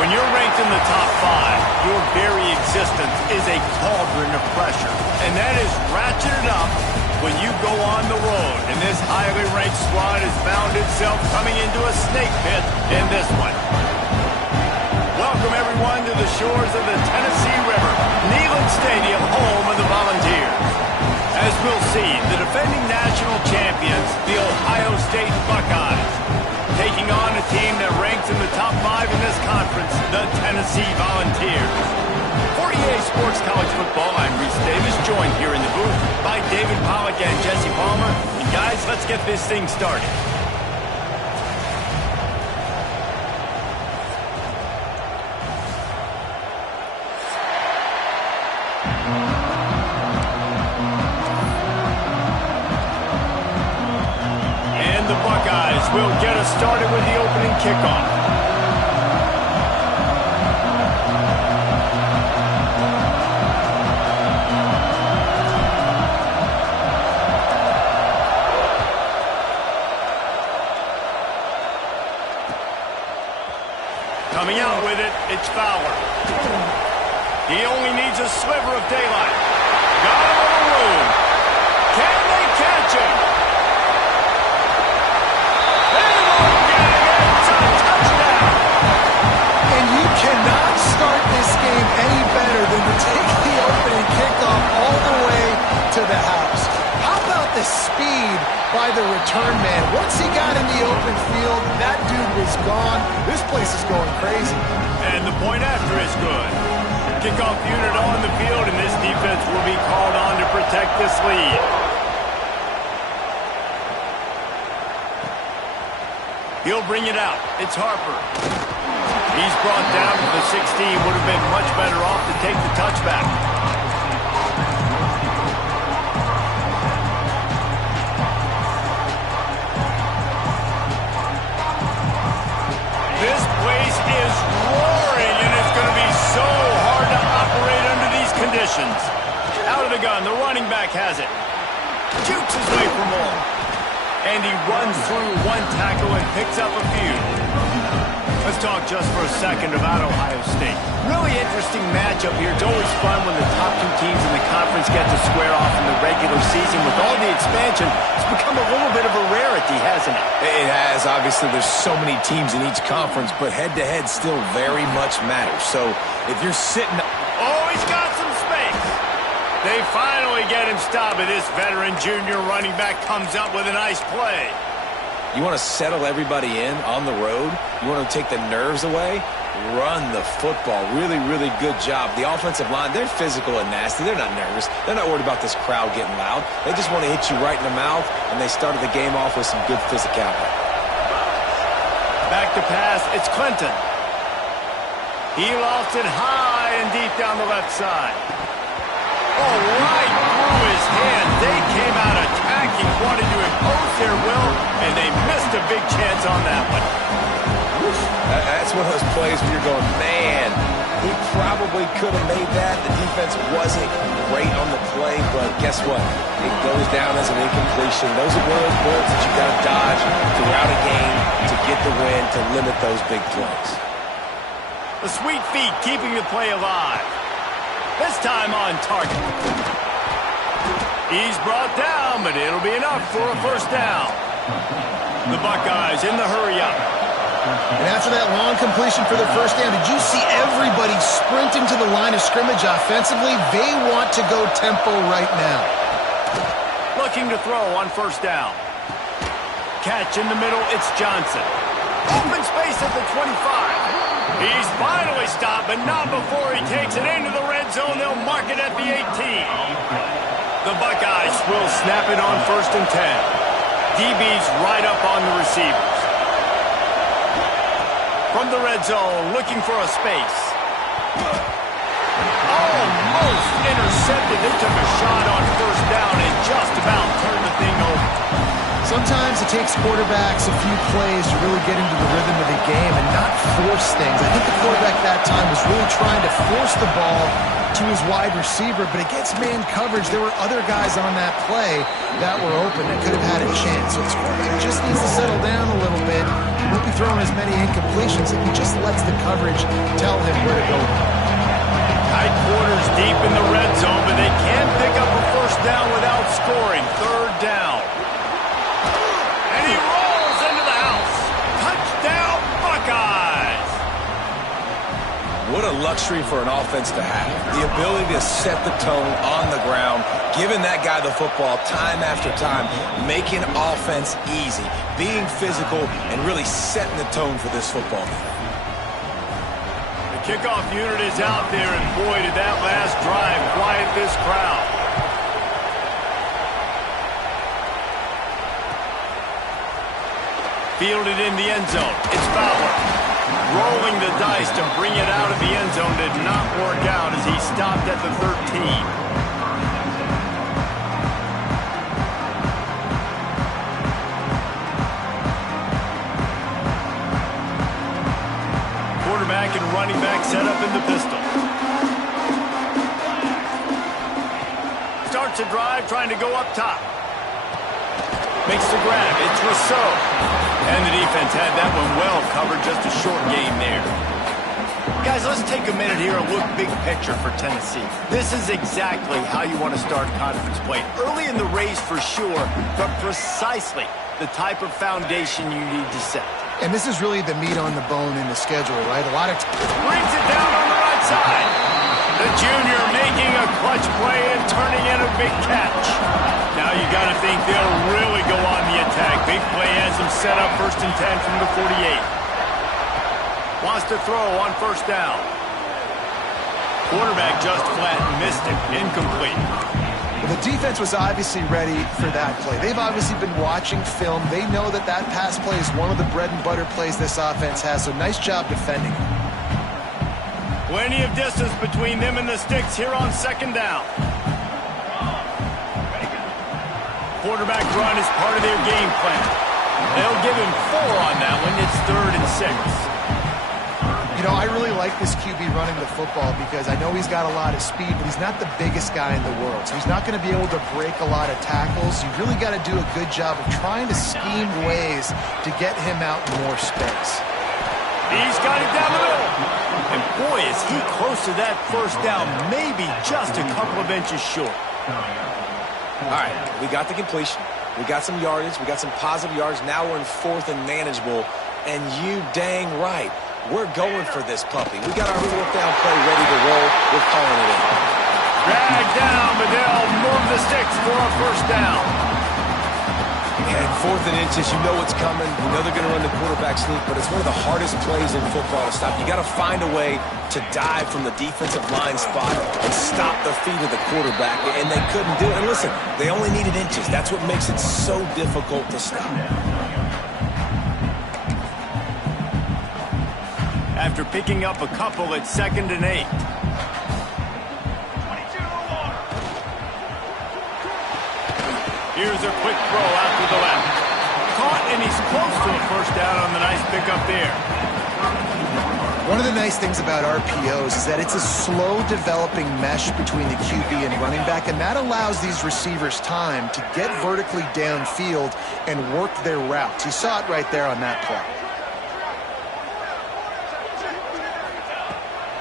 When you're ranked in the top 5, your very existence is a cauldron of pressure. And that is ratcheted up when you go on the road. And this highly ranked squad has found itself coming into a snake pit in this one. Welcome, everyone, to the shores of the Tennessee River, Neyland Stadium, home of the Volunteers. As we'll see, the defending national champions, the Ohio State Buckeyes, taking on a team that ranks in the top 5 in this conference, the Tennessee Volunteers. For EA Sports College Football, I'm Reese Davis, joined here in the booth by David Pollack and Jesse Palmer. And guys, let's get this thing started. The Buckeyes will get us started with the opening kickoff. Coming out with it, it's Fowler. He only needs a sliver of daylight. Got a little room. Can they catch him? Cannot start this game any better than to take the opening kickoff all the way to the house. How about the speed by the return man? Once he got in the open field, that dude was gone. This place is going crazy. And the point after is good. Kickoff unit on the field, and this defense will be called on to protect this lead. He'll bring it out. It's Harper. He's brought down to the 16. Would have been much better off to take the touchback. This place is roaring, and it's going to be so hard to operate under these conditions. Out of the gun, the running back has it. Jukes his way for more. And he runs through one tackle and picks up a few. Let's talk just for a second about Ohio State. Really interesting matchup here. It's always fun when the top 2 teams in the conference get to square off in the regular season. With all the expansion, it's become a little bit of a rarity, hasn't it? It has. Obviously, there's so many teams in each conference, but head-to-head still very much matters. So if you're sitting... Oh, he's got some space. They finally get him stopped, but this veteran junior running back comes up with a nice play. You want to settle everybody in on the road? You want to take the nerves away? Run the football. Really, really good job. The offensive line, they're physical and nasty. They're not nervous. They're not worried about this crowd getting loud. They just want to hit you right in the mouth, and they started the game off with some good physicality. Back to pass. It's Clinton. He lofts it high and deep down the left side. Oh, right through his hand. They came out attacking, wanted to impose their will, and they missed a big chance on that one. That's one of those plays where you're going, man, he probably could have made that. The defense wasn't great on the play, but guess what? It goes down as an incompletion. Those are one of those bullets that you got to dodge throughout a game to get the win, to limit those big plays. The sweet feet keeping the play alive. This time on target. He's brought down, but it'll be enough for a first down. The Buckeyes in the hurry-up. And after that long completion for the first down, did you see everybody sprinting to the line of scrimmage offensively? They want to go tempo right now. Looking to throw on first down. Catch in the middle, it's Johnson. Open space at the 25. He's finally stopped, but not before he takes it into the red zone. They'll mark it at the 18. The Buckeyes will snap it on first and 10. DB's right up on the receivers. From the red zone, looking for a space. Almost intercepted. They took a shot on first down and just about turned the thing over. Sometimes it takes quarterbacks a few plays to really get into the rhythm of the game and not force things. I think the quarterback that time was really trying to force the ball to his wide receiver, but against man coverage, there were other guys on that play that were open that could have had a chance. So his quarterback just needs to settle down a little bit. He won't be throwing as many incompletions if he just lets the coverage tell him where to go. Tight quarters deep in the red zone, but they can pick up a first down without scoring. Third down. And he rolls into the house. Touchdown, Buckeyes! What a luxury for an offense to have. The ability to set the tone on the ground, giving that guy the football time after time, making offense easy, being physical, and really setting the tone for this football game. The kickoff unit is out there, and boy, did that last drive quiet this crowd. Fielded in the end zone. It's Fowler. Rolling the dice to bring it out of the end zone did not work out as he stopped at the 13. Quarterback and running back set up in the pistol. Starts a drive trying to go up top. Makes the grab. It's Rousseau. And the defense had that one well covered, just a short game there. Guys, let's take a minute here and look big picture for Tennessee. This is exactly how you want to start conference play. Early in the race for sure, but precisely the type of foundation you need to set. And this is really the meat on the bone in the schedule, right? A lot of brings it down on the right side. The junior making a clutch play and turning in a big catch. Now you got to think they'll really go on the attack. Big play has them set up 1st and 10 from the 48. Wants to throw on first down. Quarterback just flat missed it. Incomplete. Well, the defense was obviously ready for that play. They've obviously been watching film. They know that that pass play is one of the bread and butter plays this offense has, so nice job defending. Plenty of distance between them and the sticks here on second down. Quarterback run is part of their game plan. They'll give him 4 on that one. It's 3rd and 6. You know, I really like this QB running the football because I know he's got a lot of speed, but he's not the biggest guy in the world. So he's not going to be able to break a lot of tackles. You really got to do a good job of trying to scheme ways to get him out in more space. He's got it down the middle. And boy, is he close to that first down. Maybe just a couple of inches short. All right, we got the completion. We got some yardage. We got some positive yards. Now we're in 4th and manageable. And you dang right, we're going for this puppy. We got our 4th down play ready to roll. We're calling it in. Dragged down, but they'll move the sticks for a first down. And 4th and inches, you know what's coming. You know they're going to run the quarterback sneak, but it's one of the hardest plays in football to stop. You got to find a way to dive from the defensive line spot and stop the feet of the quarterback, and they couldn't do it. And listen, they only needed inches. That's what makes it so difficult to stop. After picking up a couple, it's 2nd and 8. Here's a quick throw out to the left. Caught, and he's close to a first down on the nice pickup there. One of the nice things about RPOs is that it's a slow developing mesh between the QB and running back, and that allows these receivers time to get vertically downfield and work their routes. You saw it right there on that play.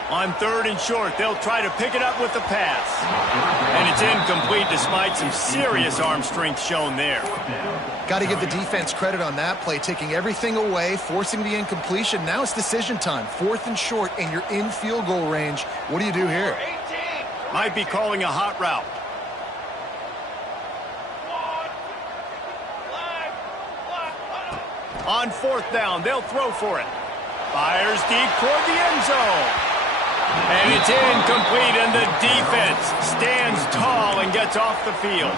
On 3rd and short, they'll try to pick it up with the pass. And it's incomplete despite some serious arm strength shown there. Got to give the defense credit on that play, taking everything away, forcing the incompletion. Now it's decision time. 4th and short, and you're in field goal range. What do you do here? Might be calling a hot route. On 4th down, they'll throw for it. Fires deep toward the end zone. And it's incomplete, and the defense stands tall and gets off the field.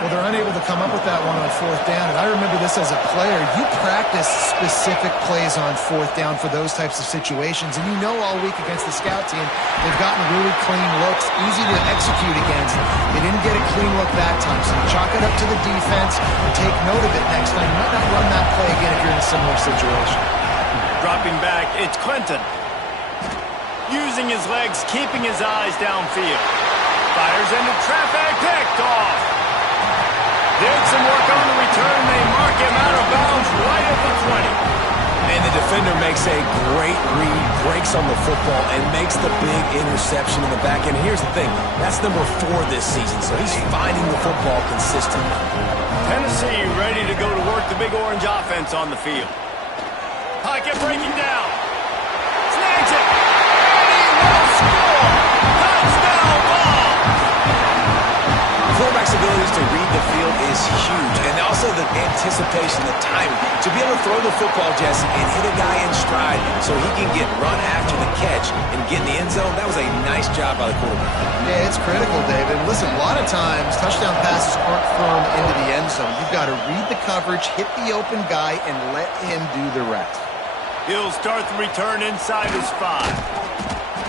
Well, they're unable to come up with that one on 4th down, and I remember this as a player. You practice specific plays on 4th down for those types of situations, and you know all week against the scout team, they've gotten really clean looks, easy to execute against. They didn't get a clean look that time, so you chalk it up to the defense and take note of it next time. You might not run that play again if you're in a similar situation. Dropping back, it's Clinton. using his legs, keeping his eyes downfield. Fires into traffic, picked off. Did some work on the return. They mark him out of bounds right at the 20. And the defender makes a great read, breaks on the football, and makes the big interception in the back end. Here's the thing, that's number 4 this season, so he's finding the football consistently. Tennessee ready to go to work the Big Orange offense on the field. Pocket breaking down. Snags it. And he will score. Touchdown ball. Quarterback's abilities to read the field is huge, and also the anticipation, the timing. To be able to throw the football, Jesse, and hit a guy in stride so he can get run after the catch and get in the end zone, that was a nice job by the quarterback. Yeah, it's critical, David. Listen, a lot of times touchdown passes aren't thrown into the end zone. You've got to read the coverage, hit the open guy, and let him do the rest. He'll start the return inside his 5.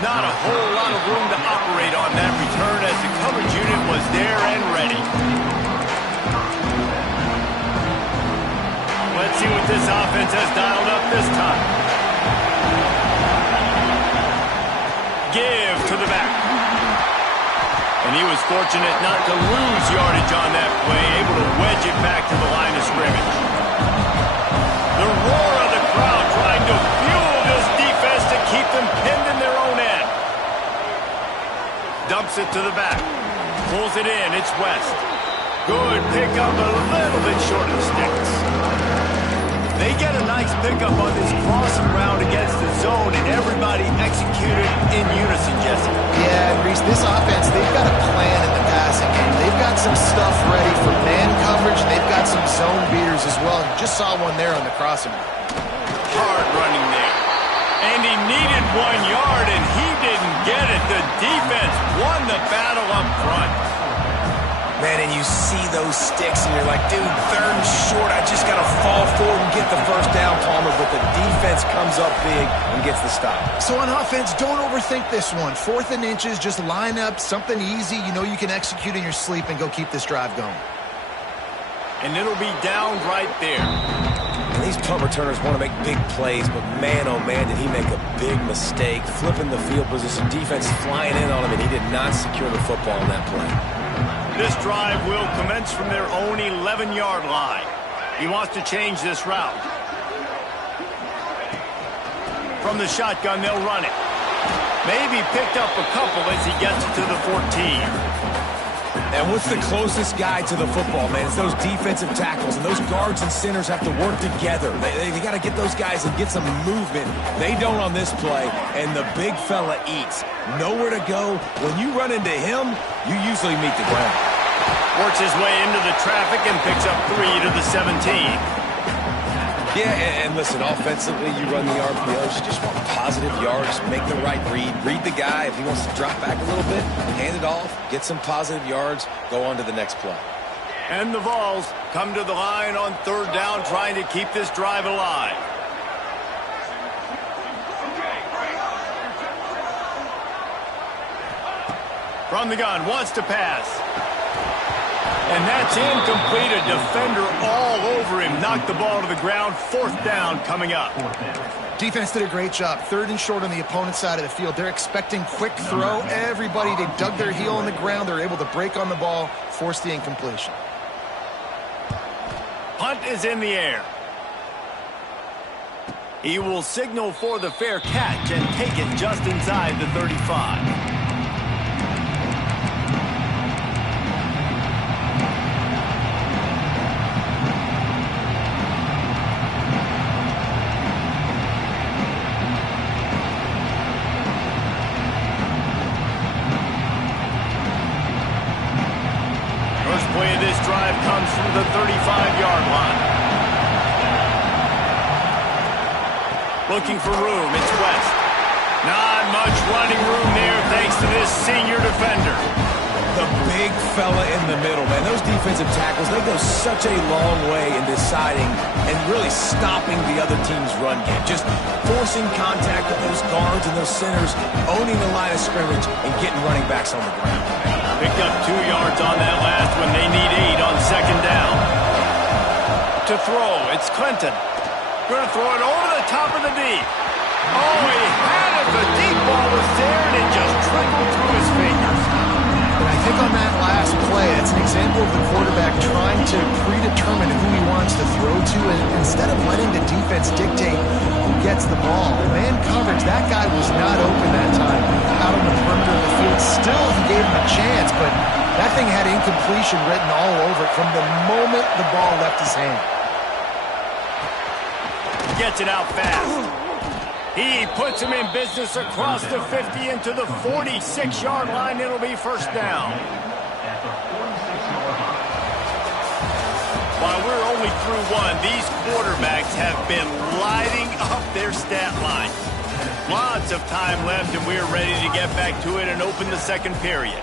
Not a whole lot of room to operate on that return as the coverage unit was there and ready. Let's see what this offense has dialed up this time. Give to the back. And he was fortunate not to lose yardage on that play, able to wedge it back to the line of scrimmage. The roar of the crowd trying to fuel this defense to keep them pinned in their own end. Dumps it to the back. Pulls it in. It's West. Good pickup, a little bit short of the sticks. They get a nice pickup on this crossing route against the zone, and everybody executed in unison, Jesse. Yeah, and Reese, this offense, they've got a plan in the passing game. They've got some stuff ready for man coverage. They've got some zone beaters as well. You just saw one there on the crossing route. Hard running there. And he needed 1 yard, and he didn't get it. The defense won the battle up front. Man, and you see those sticks, and you're like, dude, 3rd and short. I just got to fall forward and get the first down, Palmer. But the defense comes up big and gets the stop. So on offense, don't overthink this one. 4th and inches, just line up something easy. You know you can execute in your sleep and go keep this drive going. And it'll be down right there. And these punt returners want to make big plays, but man, oh man, did he make a big mistake. Flipping the field position, defense flying in on him, and he did not secure the football on that play. This drive will commence from their own 11-yard line. He wants to change this route. From the shotgun, they'll run it. Maybe picked up a couple as he gets to the 14. And what's the closest guy to the football, man? It's those defensive tackles, and those guards and centers have to work together. They got to get those guys and get some movement. They don't on this play, and the big fella eats. Nowhere to go. When you run into him, you usually meet the ground. Works his way into the traffic and picks up 3 to the 17. Yeah, and listen, offensively, you run the RPOs, you just want positive yards, make the right read the guy. If he wants to drop back a little bit, hand it off, get some positive yards, go on to the next play. And the Vols come to the line on 3rd down, trying to keep this drive alive. From the gun, wants to pass. And that's incomplete. A defender all over him. Knocked the ball to the ground. 4th down coming up. Defense did a great job. 3rd and short on the opponent's side of the field. They're expecting quick throw. Everybody, they dug their heel on the ground. They're able to break on the ball, force the incompletion. Punt is in the air. He will signal for the fair catch and take it just inside the 35. Play of this drive comes from the 35-yard line. Looking for room, it's West. Not much running room there thanks to this senior defender. The big fella in the middle, man. Those defensive tackles, they go such a long way in deciding and really stopping the other team's run game. Just forcing contact with those guards and those centers, owning the line of scrimmage, and getting running backs on the ground. Picked up 2 yards on that last one. They need 8 on 2nd down. To throw, it's Clinton. Going to throw it over the top of the deep. Oh, he had it. The deep ball was play. It's an example of the quarterback trying to predetermine who he wants to throw to, and instead of letting the defense dictate who gets the ball. Man coverage, that guy was not open that time out on the perimeter of the field. Still, he gave him a chance, but that thing had incompletion written all over it from the moment the ball left his hand. Gets it out fast. He puts him in business across the 50 into the 46-yard line. It'll be first down. While we're only through one, these quarterbacks have been lighting up their stat line. Lots of time left, and we're ready to get back to it and open the second period.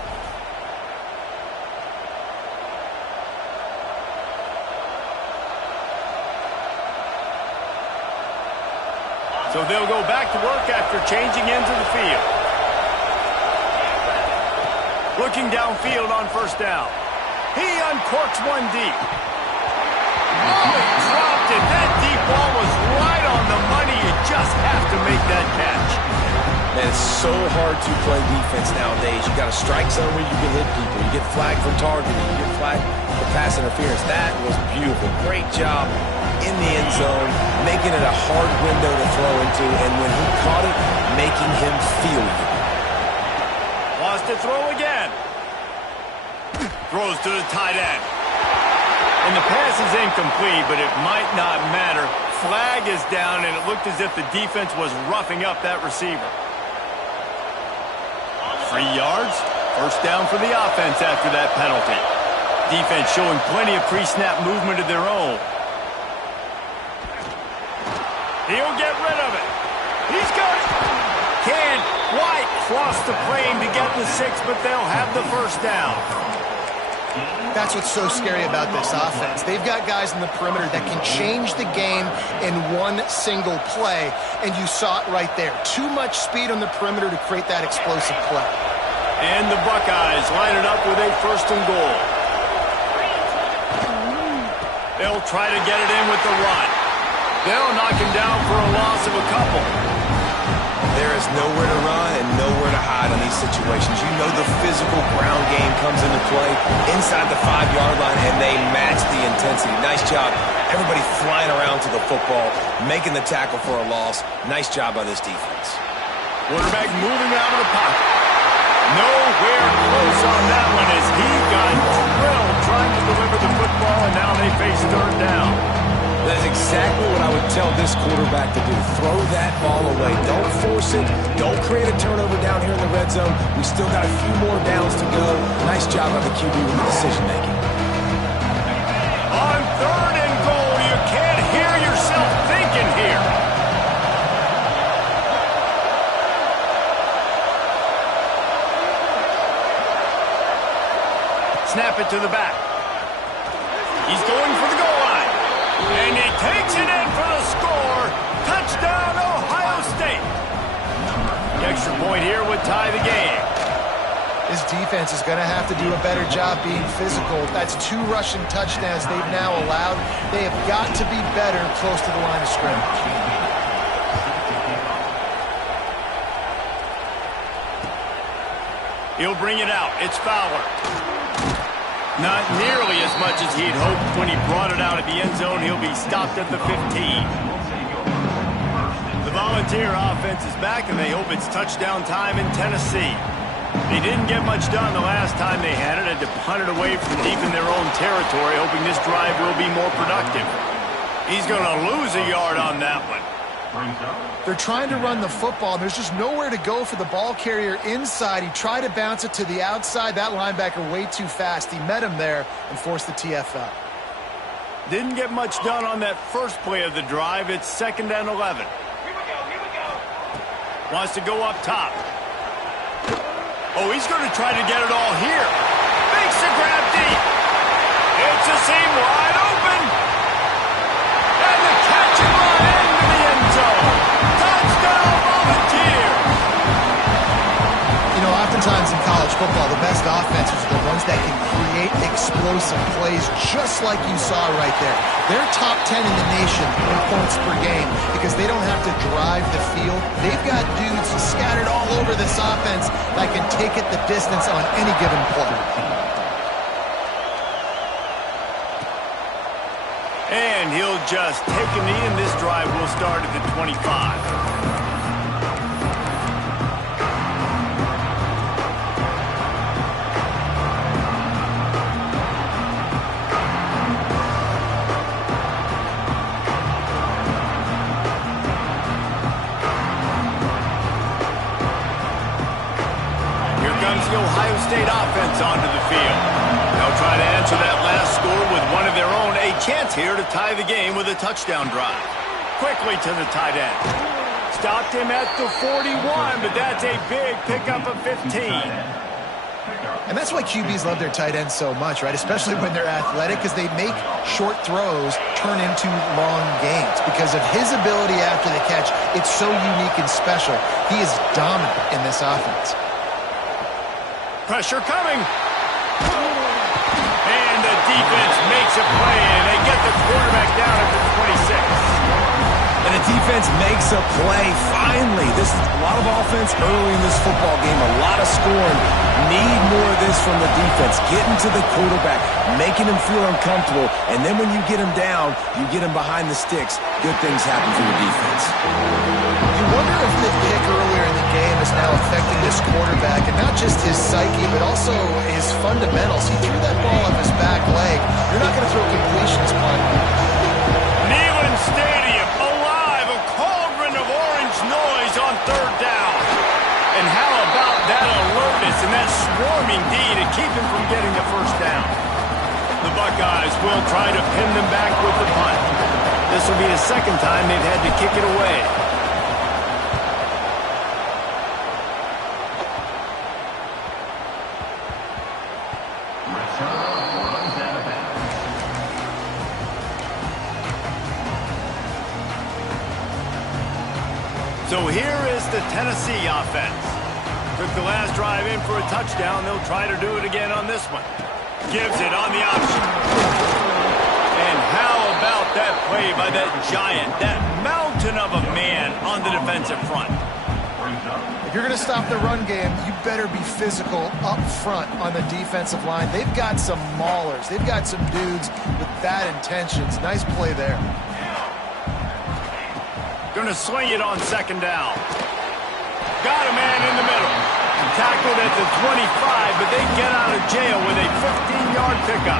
So they'll go back to work after changing into the field. Looking downfield on first down. He uncorks one deep. Oh, he dropped it. That deep ball was right on the money. You just have to make that catch. Man, it's so hard to play defense nowadays. You got a strike zone where you can hit people. You get flagged for targeting. You get flagged for pass interference. That was beautiful. Great job in the end zone, making it a hard window to throw into, and when he caught it, making him feel you. Wants to throw again. Throws to the tight end. And the pass is incomplete, but it might not matter. Flag is down, and it looked as if the defense was roughing up that receiver. 3 yards. First down for the offense after that penalty. Defense showing plenty of pre-snap movement of their own. He'll get rid of it. He's got it. Can White cross the plane to get the 6, but they'll have the first down. That's what's so scary about this offense. They've got guys in the perimeter that can change the game in one single play, and you saw it right there. Too much speed on the perimeter to create that explosive play. And the Buckeyes line it up with a first and goal. They'll try to get it in with the run. They'll knock him down for a loss of a couple. There is nowhere to run and nowhere to hide in these situations. You know the physical ground game comes into play inside the 5-yard line, and they match the intensity. Nice job. Everybody flying around to the football, making the tackle for a loss. Nice job by this defense. Quarterback moving out of the pocket. Nowhere close on that one as he got drilled trying to deliver the football, and now they face third down. That is exactly what I would tell this quarterback to do. Throw that ball away. Don't force it. Don't create a turnover down here in the red zone. We still got a few more downs to go. Nice job by the QB with the decision-making. On third and goal, you can't hear yourself thinking here. Snap it to the back. He's going for the goal line. And he takes it in for the score. Touchdown, Ohio State. The extra point here would tie the game. This defense is going to have to do a better job being physical. That's 2 rushing touchdowns they've now allowed. They have got to be better close to the line of scrimmage. He'll bring it out. It's Fowler. Not nearly as much as he'd hoped when he brought it out at the end zone. He'll be stopped at the 15. The Volunteer offense is back, and they hope it's touchdown time in Tennessee. They didn't get much done the last time they had it. Had to punt it away from deep in their own territory, hoping this drive will be more productive. He's going to lose a yard on that one. They're trying to run the football, and there's just nowhere to go for the ball carrier inside. He tried to bounce it to the outside. That linebacker way too fast. He met him there and forced the TFL. Didn't get much done on that first play of the drive. It's 2nd and 11. Wants to go up top. Oh, he's going to try to get it all here. Makes the grab deep. It's a seam wide open. And the catch and run into the end zone. Touchdown, Volunteer. You know, oftentimes in college football, the best offenses are the ones that can create explosive plays just like you saw right there. They're top 10 in the nation in points per game because they don't have to drive the field. They've got dudes scattered all over this offense that can take it the distance on any given play. And he'll just take a knee, and this drive will start at the 25. The Ohio State offense onto the field. They'll try to answer that last score with one of their own. A chance here to tie the game with a touchdown drive. Quickly to the tight end. Stopped him at the 41, but that's a big pickup of 15. And that's why QBs love their tight ends so much, right? Especially when they're athletic, because they make short throws turn into long gains. Because of his ability after the catch, it's so unique and special. He is dominant in this offense. Pressure coming. And the defense makes a play, and they get the quarterback down at the 26. And the defense makes a play, finally. This is a lot of offense early in this football game, a lot of scoring. Need more of this from the defense. Getting to the quarterback, making him feel uncomfortable, and then when you get him down, you get him behind the sticks. Good things happen for your defense. You wonder if the pick earlier in the game is now affecting this quarterback, and not just his psyche, but also his fundamentals. He threw that ball off his back leg. You're not going to throw completions, punt. Neyland Stadium, alive, a cauldron of orange noise on third down. And how about that alertness and that swarming D to keep him from getting the first down? The Buckeyes will try to pin them back with the punt. This will be the second time they've had to kick it away. So here is the Tennessee offense. Took the last drive in for a touchdown. They'll try to do it again on this one. Gives it on the option. And how about that play by that giant, that mountain of a man on the defensive front? If you're going to stop the run game, you better be physical up front on the defensive line. They've got some maulers. They've got some dudes with bad intentions. Nice play there. Going to swing it on second down. Got a man in the middle. Tackled at the 25, but they get out of jail with a 15-yard pickup.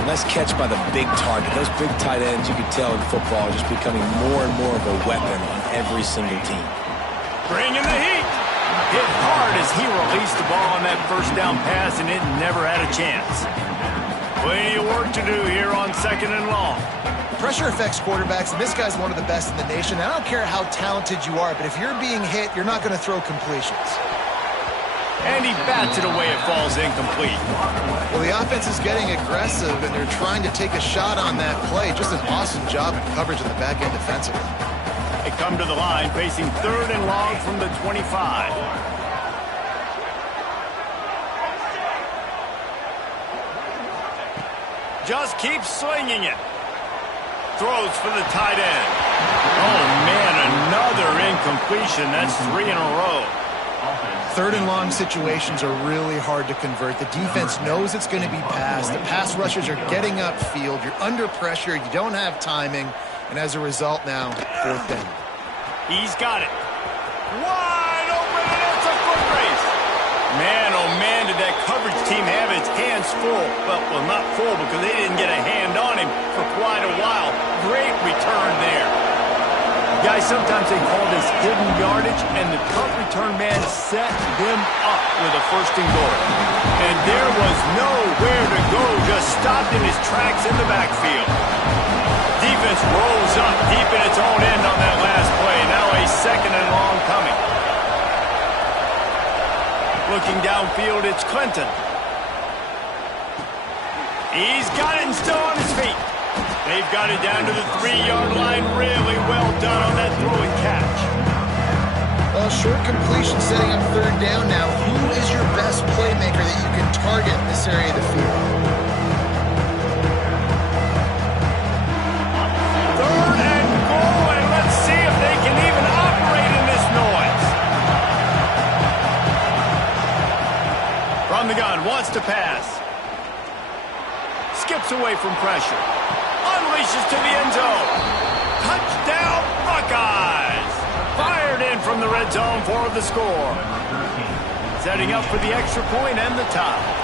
And that's catch by the big target. Those big tight ends, you can tell in football, are just becoming more and more of a weapon on every single team. Bringing the heat. Hit hard as he released the ball on that first down pass, and it never had a chance. Plenty of work to do here on second and long. Pressure affects quarterbacks, and this guy's one of the best in the nation. I don't care how talented you are, but if you're being hit, you're not going to throw completions. And he bats it away. It falls incomplete. Well, the offense is getting aggressive, and they're trying to take a shot on that play. Just an awesome job in coverage on the back end defensively. They come to the line facing third and long from the 25. Just keeps slinging it. Throws for the tight end. Oh, man, another incompletion. That's 3 in a row. Third and long situations are really hard to convert. The defense knows it's going to be passed. The pass rushers are getting upfield. You're under pressure. You don't have timing. And as a result now, fourth down. He's got it. Wide open, and it's a foot race. Man, oh man, did that coverage team have its hands full. Well, not full because they didn't get a hand on him for quite a while. Great return there. Guys, sometimes they call this hidden yardage, and the punt return man set them up with a first and goal. And there was nowhere to go, just stopped in his tracks in the backfield. Defense rolls up deep in its own end on that last play. Now a second and long coming. Looking downfield, it's Clinton. He's got it and still on his feet. They've got it down to the 3-yard line. Really well done on that throw and catch. Well, short completion setting up third down now. Who is your best playmaker that you can target in this area of the field? Third and goal, and let's see if they can even operate in this noise. From the gun, wants to pass. Skips away from pressure. unleashes to the end zone. Touchdown, Buckeyes! Fired in from the red zone for the score. Setting up for the extra point and the tie.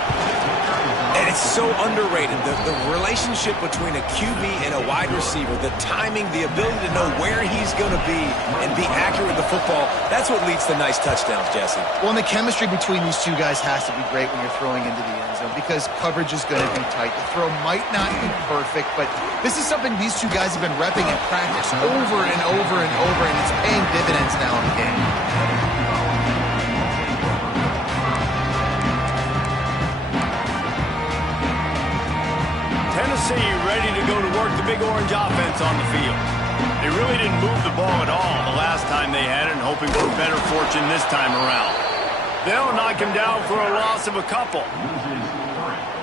And it's so underrated. The relationship between a QB and a wide receiver, the timing, the ability to know where he's going to be and be accurate with the football, that's what leads to nice touchdowns, Jesse. Well, and the chemistry between these two guys has to be great when you're throwing into the end zone because coverage is going to be tight. The throw might not be perfect, but this is something these two guys have been repping in practice over and over and over, and it's paying dividends now in the game. Tennessee ready to go to work the Big Orange offense on the field. They really didn't move the ball at all the last time they had it, and hoping for better fortune this time around. They'll knock him down for a loss of a couple.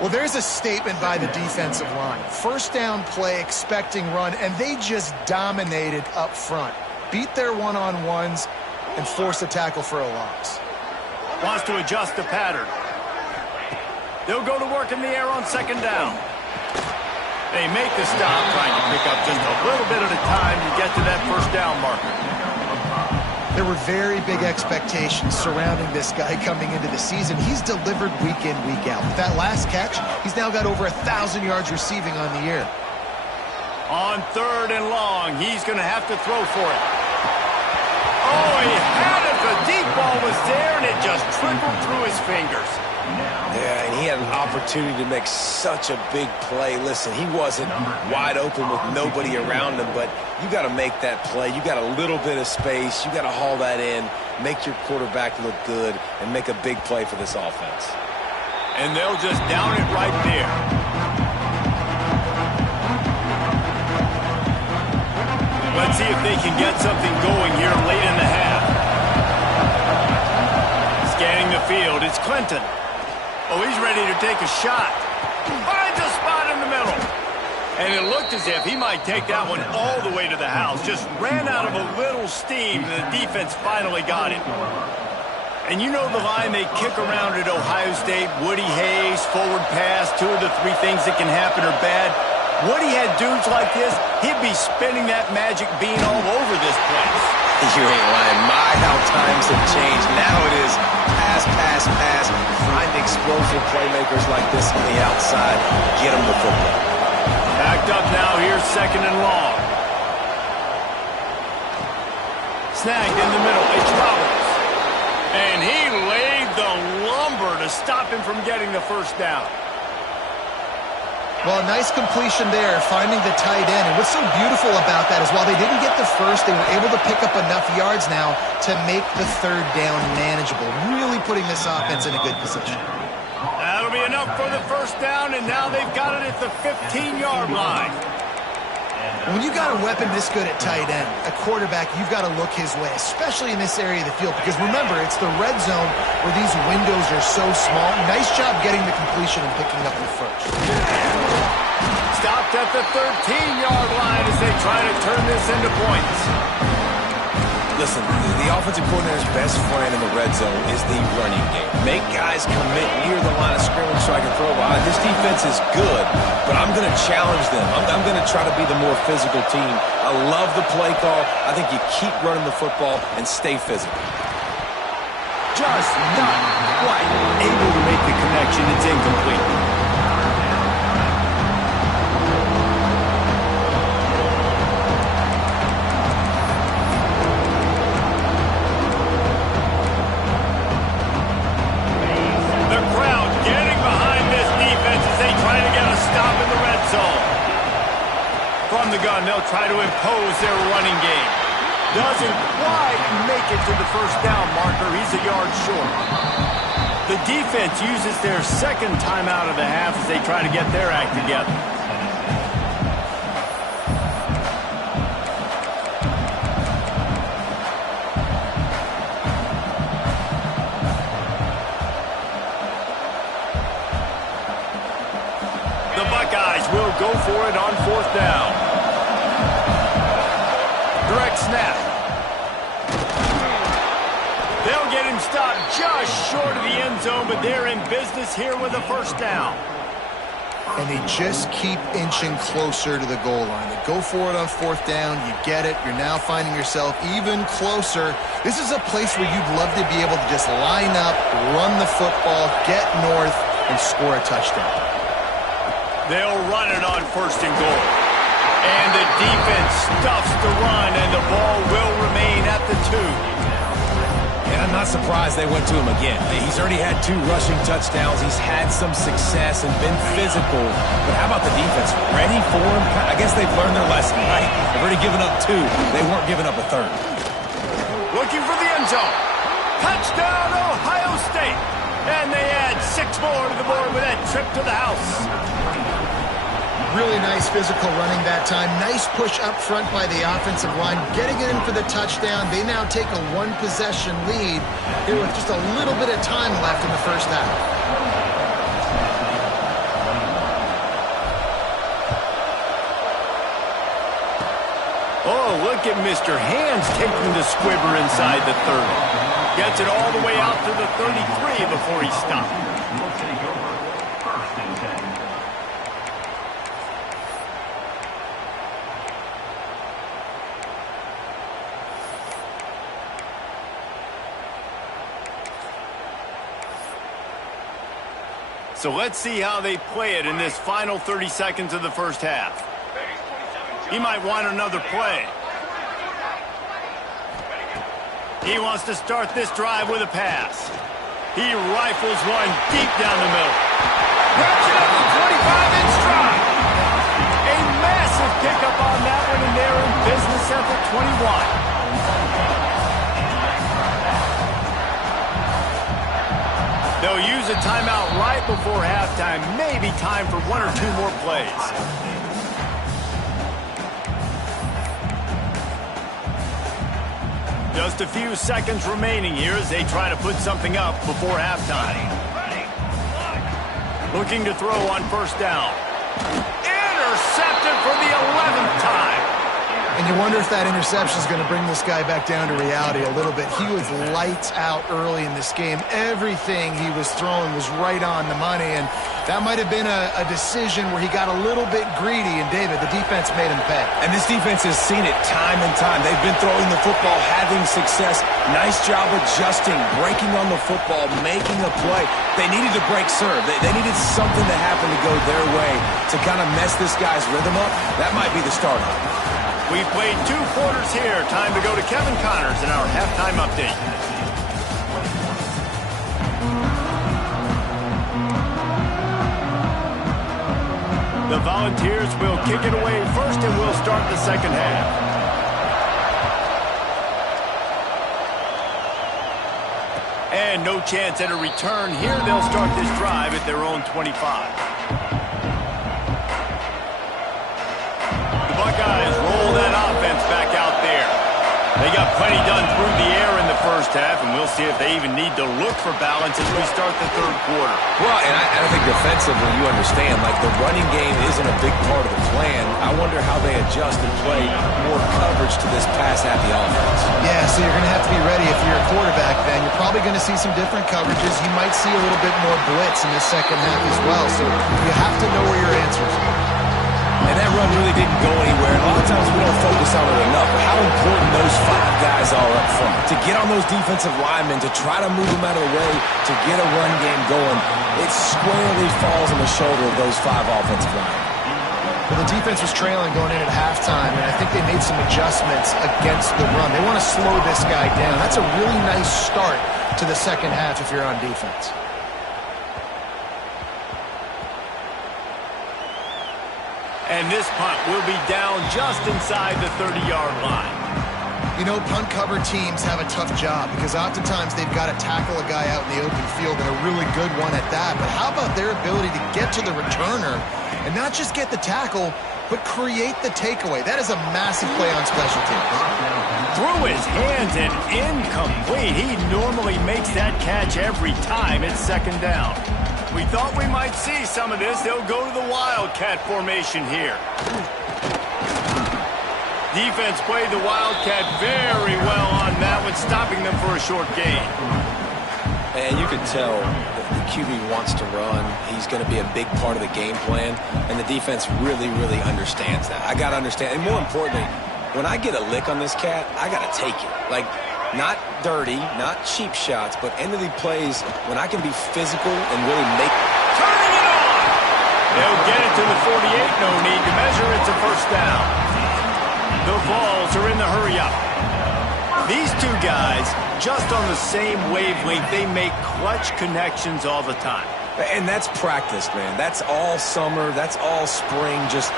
Well, there's a statement by the defensive line. First down play, expecting run, and they just dominated up front. Beat their one-on-ones and forced a tackle for a loss. Wants to adjust the pattern. They'll go to work in the air on second down. They make the stop, trying to pick up just a little bit at a time to get to that first down marker. There were very big expectations surrounding this guy coming into the season. He's delivered week in, week out. With that last catch, he's now got over 1,000 yards receiving on the year. On third and long, he's going to have to throw for it. Oh, he had it. The deep ball was there, and it just trickled through his fingers. Yeah, and he had an opportunity to make such a big play. Listen, he wasn't wide open with nobody around him, but you got to make that play. You got a little bit of space. You got to haul that in, make your quarterback look good, and make a big play for this offense. And they'll just down it right there. Let's see if they can get something going here late in the half. Scanning the field, it's Clinton. Oh, he's ready to take a shot. Finds a spot in the middle. And it looked as if he might take that one all the way to the house. Just ran out of a little steam, and the defense finally got him. And you know the line they kick around at Ohio State, Woody Hayes, forward pass, 2 of the 3 things that can happen are bad. Woody had dudes like this, he'd be spinning that magic bean all over this place. You ain't lying. My, how times have changed. Now it is pass, pass, pass. Find explosive playmakers like this on the outside. Get them the football. Backed up now, here's second and long. Snagged in the middle, it's Roberts. And he laid the lumber to stop him from getting the first down. Well, a nice completion there, finding the tight end. And what's so beautiful about that is while they didn't get the first, they were able to pick up enough yards now to make the third down manageable, really putting this offense in a good position. That'll be enough for the first down, and now they've got it at the 15-yard line. When you got a weapon this good at tight end, a quarterback, you've got to look his way, especially in this area of the field. Because remember, it's the red zone where these windows are so small. Nice job getting the completion and picking up the first. Stopped at the 13-yard line as they try to turn this into points. Listen, the offensive coordinator's best friend in the red zone is the running game. Make guys commit near the line of scrimmage so I can throw behind. This defense is good, but I'm going to challenge them. I'm going to try to be the more physical team. I love the play call. I think you keep running the football and stay physical. Just not quite able to make the connection. It's incomplete. From the gun, they'll try to impose their running game. Doesn't quite make it to the first down marker. He's a yard short. The defense uses their second timeout of the half as they try to get their act together. The Buckeyes will go for it on fourth down. Direct snap. They'll get him stopped just short of the end zone, but they're in business here with a first down. and they just keep inching closer to the goal line. They go for it on fourth down. You get it. You're now finding yourself even closer. This is a place where you'd love to be able to just line up, run the football, get north, and score a touchdown. They'll run it on first and goal. And the defense stuffs the run, and the ball will remain at the 2. And I'm not surprised they went to him again. He's already had 2 rushing touchdowns. He's had some success and been physical. But how about the defense? Ready for him? I guess they've learned their lesson, right? They've already given up 2. They weren't giving up a third. Looking for the end zone. Touchdown, Ohio State. And they add 6 more to the board with that trip to the house. Really nice physical running that time. Nice push up front by the offensive line. Getting it in for the touchdown. They now take a 1-possession lead here with just a little bit of time left in the first half. Oh, look at Mr. Hands taking the squibber inside the 30. Gets it all the way out to the 33 before he stopped. So let's see how they play it in this final 30 seconds of the first half. He might want another play. He wants to start this drive with a pass. He rifles one deep down the middle. Wraps it up the 25-inch drive. A massive pickup on that one, and they're in business at the 21. They'll use a timeout right before halftime. Maybe time for 1 or 2 more plays. Just a few seconds remaining here as they try to put something up before halftime. Looking to throw on first down. Intercepted for the 11th time. And you wonder if that interception is going to bring this guy back down to reality a little bit. He was lights out early in this game. Everything he was throwing was right on the money, and that might have been a decision where he got a little bit greedy, and David, the defense made him pay. And this defense has seen it time and time. They've been throwing the football, having success. Nice job adjusting, breaking on the football, making a play. They needed to break serve. They needed something to happen to go their way to kind of mess this guy's rhythm up. That might be the start of it. We've played 2 quarters here. Time to go to Kevin Connors in our halftime update. The Volunteers will kick it away first, and we'll start the second half. And no chance at a return here. They'll start this drive at their own 25. Buckeyes roll that offense back out there. They got plenty done through the air in the first half, and we'll see if they even need to look for balance as we start the third quarter. Well, and I think defensively, you understand, like the running game isn't a big part of the plan. I wonder how they adjust and play more coverage to this pass-happy offense. Yeah, so you're going to have to be ready if you're a quarterback then. You're probably going to see some different coverages. You might see a little bit more blitz in the second half as well, so you have to know where your answers are. And that run really didn't go anywhere. And a lot of times we don't focus on it enough. But how important those 5 guys are up front. To get on those defensive linemen, to try to move them out of the way, to get a run game going, it squarely falls on the shoulder of those 5 offensive linemen. Well, the defense was trailing going in at halftime, and I think they made some adjustments against the run. They want to slow this guy down. That's a really nice start to the second half if you're on defense. And this punt will be down just inside the 30-yard line. You know, punt cover teams have a tough job because oftentimes they've got to tackle a guy out in the open field, and a really good one at that. But how about their ability to get to the returner and not just get the tackle, but create the takeaway? That is a massive play on special teams. Through his hands and incomplete. He normally makes that catch every time. It's second down. We thought we might see some of this. They'll go to the Wildcat formation here. Defense played the Wildcat very well on that one, stopping them for a short gain. And you could tell the the QB wants to run. He's going to be a big part of the game plan, and the defense really, really understands that. I got to understand, and more importantly, when I get a lick on this cat, I got to take it. Like, not dirty, not cheap shots, but end of the plays when I can be physical and really make. Turning it on! They'll get it to the 48. No need to measure. It's a first down. The Vols are in the hurry-up. These two guys, just on the same wavelength, they make clutch connections all the time. And that's practice, man. That's all summer. That's all spring. Just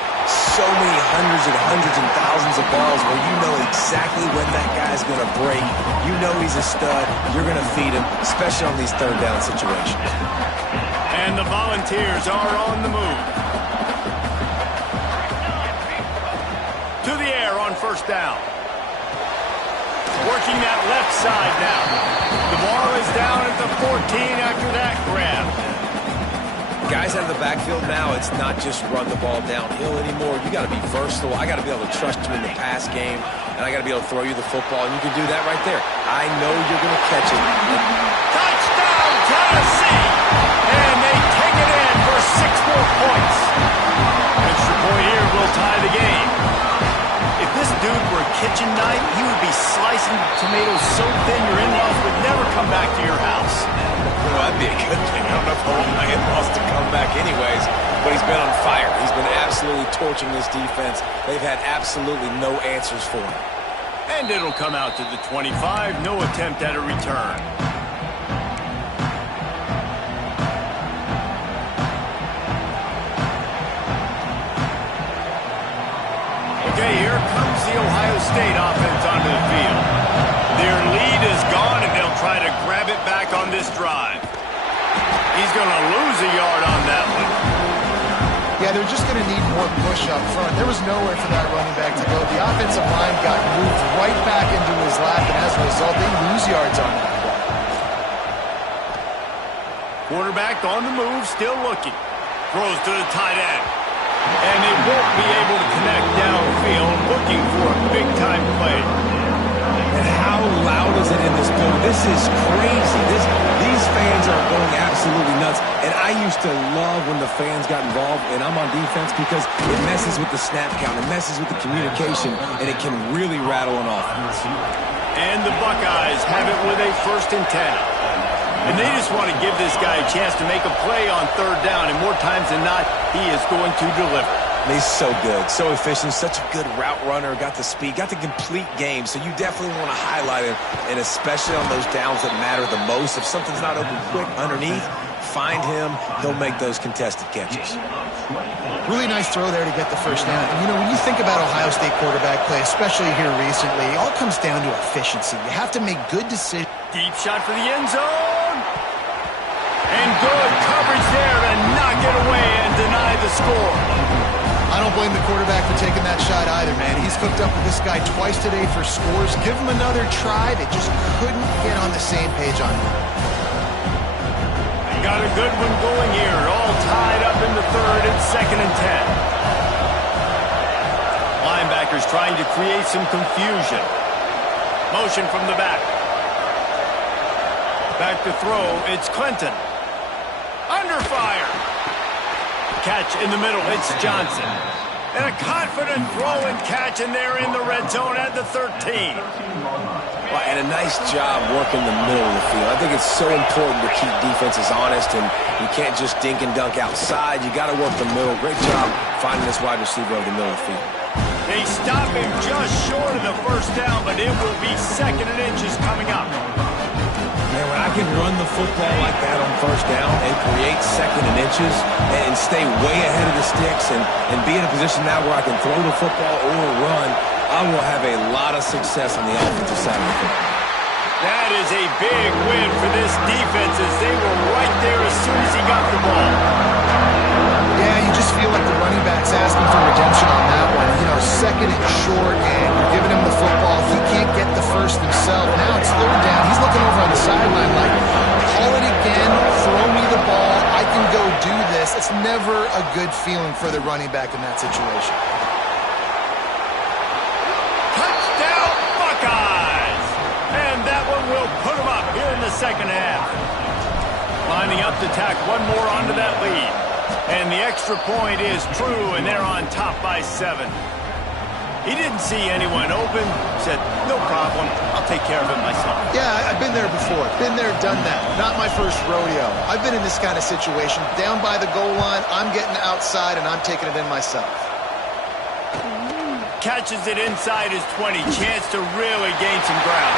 so many hundreds and thousands of balls where you know exactly when that guy's going to break. You know he's a stud. You're going to feed him, especially on these third down situations. And the Volunteers are on the move. To the air on first down. Working that left side now. The ball is down at the 14 after that grab. Guys out of the backfield now, it's not just run the ball downhill anymore. You got to be versatile. I got to be able to trust you in the pass game, and I got to be able to throw you the football, and you can do that right there. I know you're going to catch it. Touchdown, Tennessee! And they take it in for 6 more points. Extra point here will tie the game. If this dude were a kitchen knife, he would be slicing tomatoes so thin your in-laws would never come back to your house. Well, that'd be a good thing. I don't know if I want my in-laws to come back anyways, but he's been on fire. He's been absolutely torching this defense. They've had absolutely no answers for him. And it'll come out to the 25. No attempt at a return. Okay, here comes the Ohio State offense onto the field. Their lead is gone, and they'll try to grab it back on this drive. He's going to lose a yard on that one. Yeah, they're just going to need more push up front. There was nowhere for that running back to go. The offensive line got moved right back into his lap, and as a result, they lose yards on that play. Quarterback on the move, still looking. Throws to the tight end. And they won't be able to connect downfield, looking for a big-time play. And how loud is it in this building? This is crazy. These fans are going absolutely nuts. And I used to love when the fans got involved, and I'm on defense because it messes with the snap count, it messes with the communication, and it can really rattle an offense. And the Buckeyes have it with a 1st and 10. And they just want to give this guy a chance to make a play on third down, and more times than not, he is going to deliver. He's so good, so efficient, such a good route runner, got the speed, got the complete game, so you definitely want to highlight him, and especially on those downs that matter the most. If something's not open quick underneath, find him, he'll make those contested catches. Really nice throw there to get the first down. And, you know, when you think about Ohio State quarterback play, especially here recently, it all comes down to efficiency. You have to make good decisions. Deep shot for the end zone. And good coverage there to knock it away and deny the score. I don't blame the quarterback for taking that shot either, man. He's hooked up with this guy twice today for scores. Give him another try. They just couldn't get on the same page on him. Got a good one going here. All tied up in the third. It's 2nd and 10. Linebackers trying to create some confusion. Motion from the back. Back to throw. It's Clinton. Under fire. Catch in the middle. It's Johnson. And a confident throw and catch, and they're in the red zone at the 13. Well, and a nice job working the middle of the field. I think it's so important to keep defenses honest, and you can't just dink and dunk outside. You got to work the middle. Great job finding this wide receiver over the middle of the field. They stop him just short of the first down, but it will be 2nd and inches coming up. Man, when I can run the football like that on first down and create 2nd and inches and stay way ahead of the sticks and be in a position now where I can throw the football or run, I will have a lot of success on the offensive side of the football. That is a big win for this defense as they were right there as soon as he got the ball. Yeah, you just feel like the running back's asking for redemption on that one. You know, 2nd and short, and you're giving him the football. He can't get the first himself. Now it's 3rd down. He's looking over on the sideline like, call it again, throw me the ball, I can go do this. It's never a good feeling for the running back in that situation. Touchdown, Buckeyes! And that one will put them up here in the 2nd half. Lining up to tack one more onto that lead. And the extra point is true, and they're on top by 7. He didn't see anyone open. Said, no problem. I'll take care of it myself. Yeah, I've been there before. Been there, done that. Not my first rodeo. I've been in this kind of situation. Down by the goal line, I'm getting outside, and I'm taking it in myself. Catches it inside his 20. Chance to really gain some ground.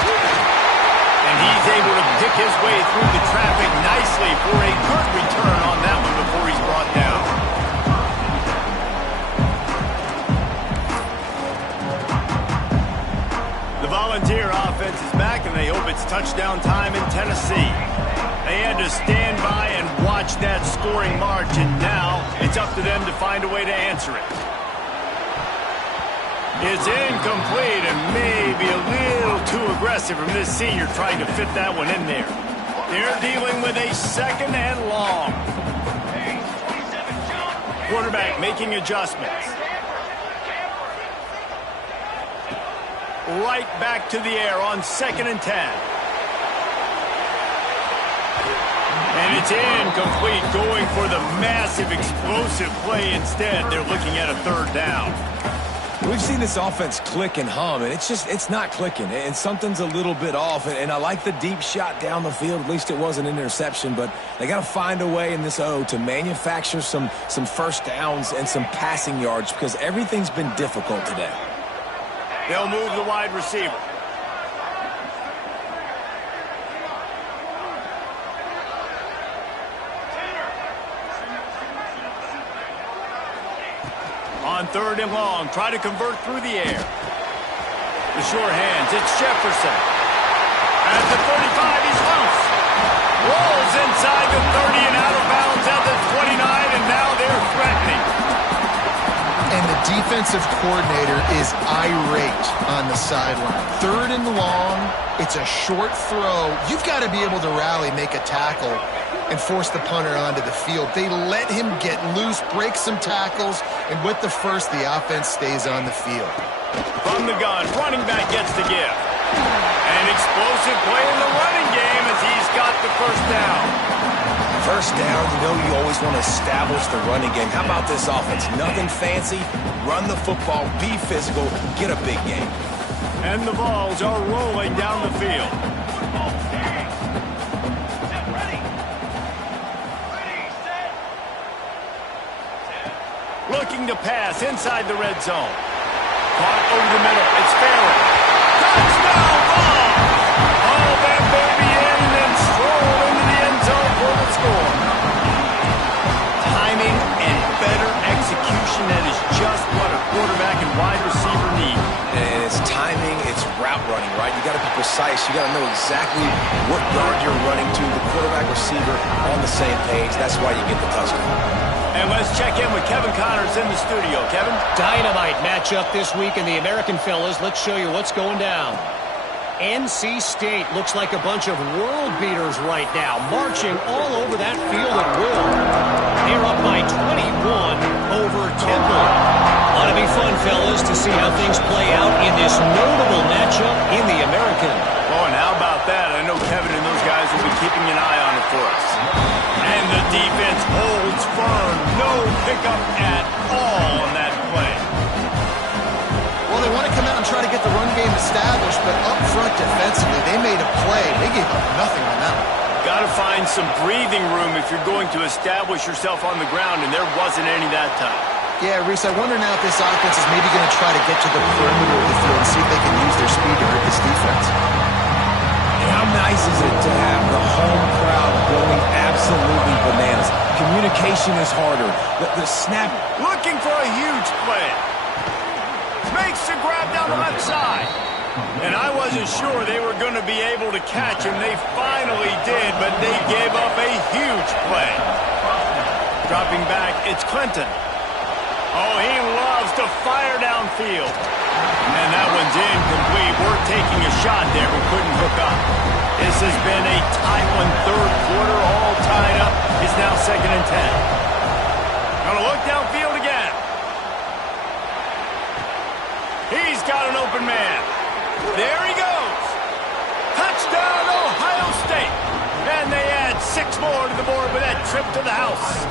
And he's able to pick his way through the traffic nicely for a good return on that one before he's brought down. The Volunteer offense is back, and they hope it's touchdown time in Tennessee. They had to stand by and watch that scoring march, and now it's up to them to find a way to answer it. It's incomplete and maybe a little too aggressive from this senior trying to fit that one in there. They're dealing with a 2nd and long. Quarterback making adjustments. Right back to the air on 2nd and 10. And it's incomplete, going for the massive explosive play instead. They're looking at a 3rd down. We've seen this offense click and hum, and it's not clicking, and something's a little bit off. And I like the deep shot down the field. At least it wasn't an interception, but they got to find a way in this O to manufacture some first downs and some passing yards because everything's been difficult today. They'll move the wide receiver. On 3rd and long, try to convert through the air. The short hands, it's Jefferson. At the 35, he's loose. Rolls inside the 30 and out of bounds at the 29, and now they're threatening. And the defensive coordinator is irate on the sideline. 3rd and long, it's a short throw. You've got to be able to rally, make a tackle, and force the punter onto the field. They let him get loose, break some tackles, and with the first, the offense stays on the field. From the gun, running back gets the give. An explosive play in the running game as he's got the 1st down. First down, you always want to establish the running game. How about this offense? Nothing fancy. Run the football, be physical, get a big game. And the balls are rolling down the field. Looking to pass inside the red zone. Caught over the middle. It's Farrell. Touchdown ball! All that baby in and then stroll into the end zone for the score. Timing and better execution, that is just what a quarterback and wide receiver need. And it's timing, it's route running, right? You got to be precise. You got to know exactly what yard you're running to. The quarterback receiver on the same page. That's why you get the touchdown. And let's check in with Kevin Connors in the studio. Kevin? Dynamite matchup this week in the American, fellas. Let's show you what's going down. NC State looks like a bunch of world beaters right now, marching all over that field at will. They're up by 21 over Temple. Ought to be fun, fellas, to see how things play out in this notable matchup in the American. Oh, and how about that? I know Kevin and those guys will be keeping an eye on it for us. And the defense holds firm. No pickup at all on that play. Well, they want to come out and try to get the run game established, but up front defensively, they made a play. They gave up nothing on that one. Got to find some breathing room if you're going to establish yourself on the ground, and there wasn't any that time. Yeah, Reese, I wonder now if this offense is maybe going to try to get to the perimeter of the field and see if they can use their speed to hurt this defense. How nice is it to have the home crowd going absolutely bananas? Communication is harder. The snap. Looking for a huge play. Makes the grab down the left side. And I wasn't sure they were going to be able to catch him. They finally did, but they gave up a huge play. Dropping back, it's Clinton. Oh, he loves to fire downfield. And that one's incomplete. We're taking a shot there, but couldn't hook up. This has been a tight one, 3rd quarter, all tied up. It's now 2nd and 10. Gonna look downfield again. He's got an open man. There he goes. Touchdown, Ohio State. And they add 6 more to the board with that trip to the house.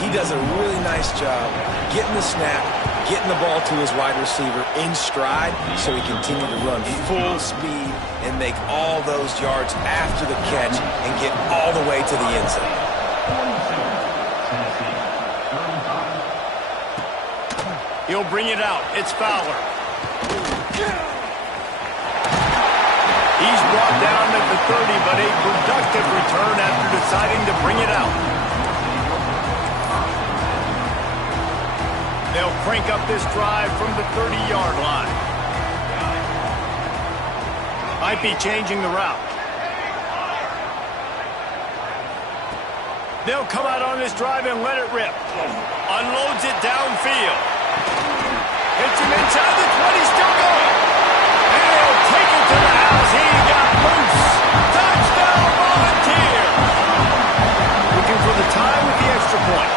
He does a really nice job getting the snap, getting the ball to his wide receiver in stride so he continued to run full speed and make all those yards after the catch and get all the way to the end zone. He'll bring it out. It's Fowler. He's brought down at the 30, but a productive return after deciding to bring it out. They'll crank up this drive from the 30-yard line. Might be changing the route. They'll come out on this drive and let it rip. Unloads it downfield. Hits him inside the 20, still going. And he'll take it to the house. He got loose. Touchdown, Volunteer. Looking for the tie with the extra point.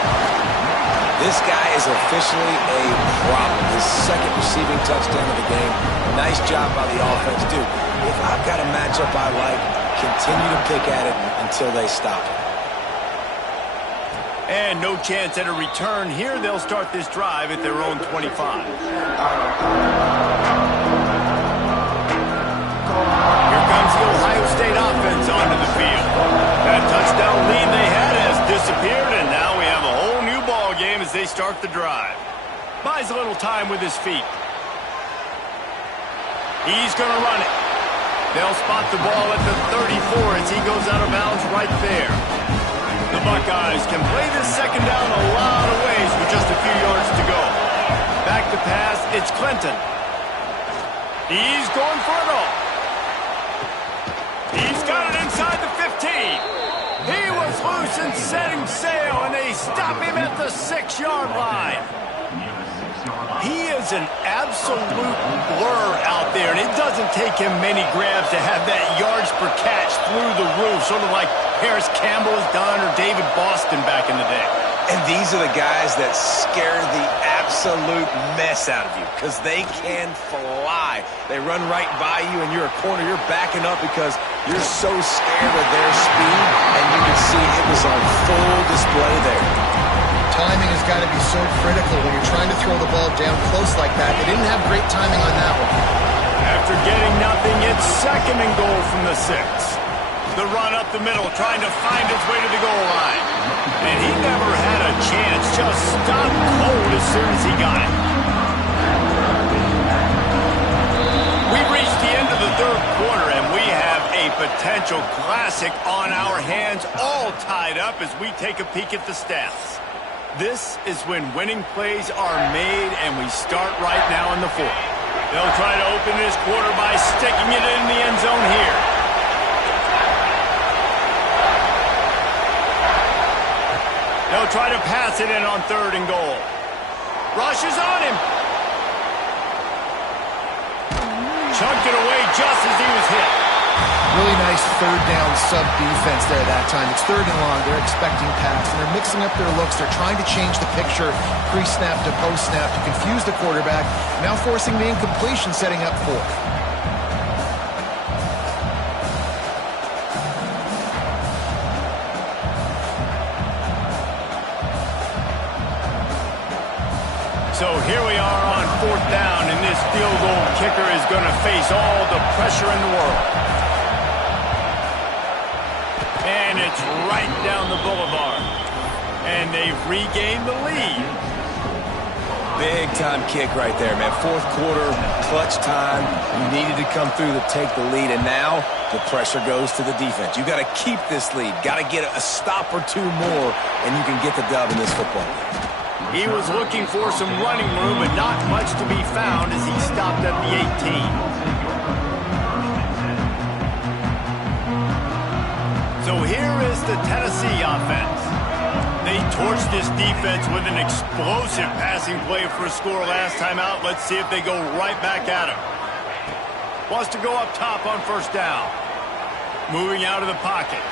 This guy is officially a problem. His second receiving touchdown of the game. Nice job by the offense. Dude, if I've got a matchup I like, continue to pick at it until they stop it. And no chance at a return here. They'll start this drive at their own 25. Here comes the Ohio State offense onto the field. That touchdown lead they had has disappeared, and now we have a whole new ball game as they start the drive. Buys a little time with his feet. He's going to run it. They'll spot the ball at the 34 as he goes out of bounds right there. The Buckeyes can play this second down a lot of ways with just a few yards to go. Back to pass, it's Clinton. He's going for it all. He's got it inside the 15. He was loose and setting sail, and they stop him at the 6-yard line. He is an absolute blur out there, and it doesn't take him many grabs to have that yards per catch through the roof, sort of like Harris Campbell has done or David Boston back in the day. And these are the guys that scare the absolute mess out of you because they can fly. They run right by you, and you're a corner. You're backing up because you're so scared of their speed, and you can see it was on full display there. Timing has got to be so critical when you're trying to throw the ball down close like that. They didn't have great timing on that one. After getting nothing, it's 2nd and goal from the 6. The run up the middle, trying to find his way to the goal line. And he never had a chance, just stopped cold as soon as he got it. We've reached the end of the 3rd quarter, and we have a potential classic on our hands, all tied up as we take a peek at the stats. This is when winning plays are made, and we start right now in the 4th. They'll try to open this quarter by sticking it in the end zone here. They'll try to pass it in on 3rd and goal. Rush is on him. Chunked it away just as he was hit. Really nice 3rd down sub defense there that time. It's 3rd and long. They're expecting pass, and they're mixing up their looks. They're trying to change the picture pre-snap to post-snap to confuse the quarterback, now forcing the incompletion, setting up 4th. So here we are on 4th down, and this field goal kicker is going to face all the pressure in the world. And it's right down the boulevard. And they've regained the lead. Big-time kick right there, man. 4th quarter, clutch time. You needed to come through to take the lead, and now the pressure goes to the defense. You got to keep this lead. Got to get a stop or 2 more, and you can get the dub in this football game. He was looking for some running room, but not much to be found as he stopped at the 18. So here is the Tennessee offense. They torched this defense with an explosive passing play for a score last time out. Let's see if they go right back at him. Wants to go up top on 1st down. Moving out of the pocket.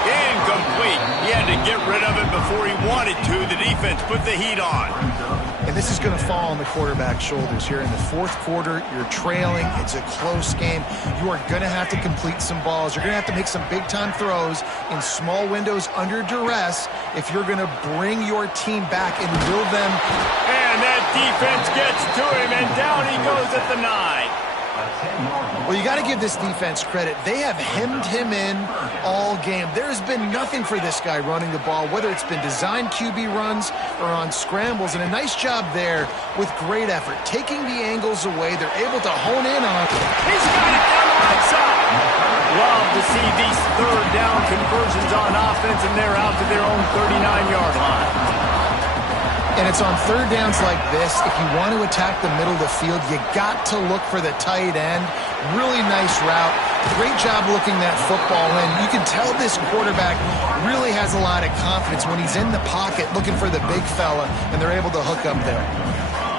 Incomplete. He had to get rid of it before he wanted to. The defense put the heat on. And this is going to fall on the quarterback's shoulders here in the fourth quarter. You're trailing. It's a close game. You are going to have to complete some balls. You're going to have to make some big-time throws in small windows under duress if you're going to bring your team back and will them. And that defense gets to him, and down he goes at the 9. Well, you got to give this defense credit. They have hemmed him in all game. There has been nothing for this guy running the ball, whether it's been designed QB runs or on scrambles, and a nice job there with great effort. Taking the angles away, they're able to hone in on. He's got it down the right side. Love to see these third down conversions on offense, and they're out to their own 39-yard line. And it's on third downs like this. If you want to attack the middle of the field, you got to look for the tight end. Really nice route. Great job looking that football in. You can tell this quarterback really has a lot of confidence when he's in the pocket looking for the big fella, and they're able to hook up there.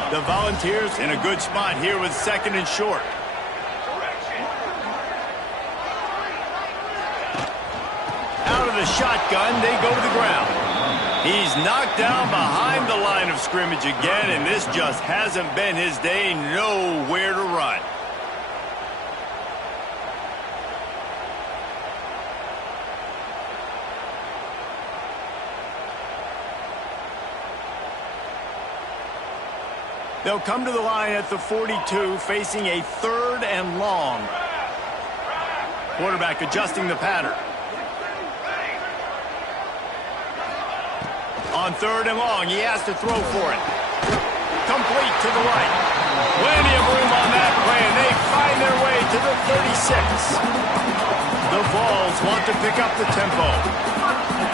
The Volunteers in a good spot here with 2nd and short. Out of the shotgun, they go to the ground. He's knocked down behind the line of scrimmage again, and this just hasn't been his day. Nowhere to run. They'll come to the line at the 42, facing a 3rd and long. Quarterback adjusting the pattern. On 3rd and long, he has to throw for it. Complete to the right. Plenty of room on that play, and they find their way to the 36. The Vols want to pick up the tempo.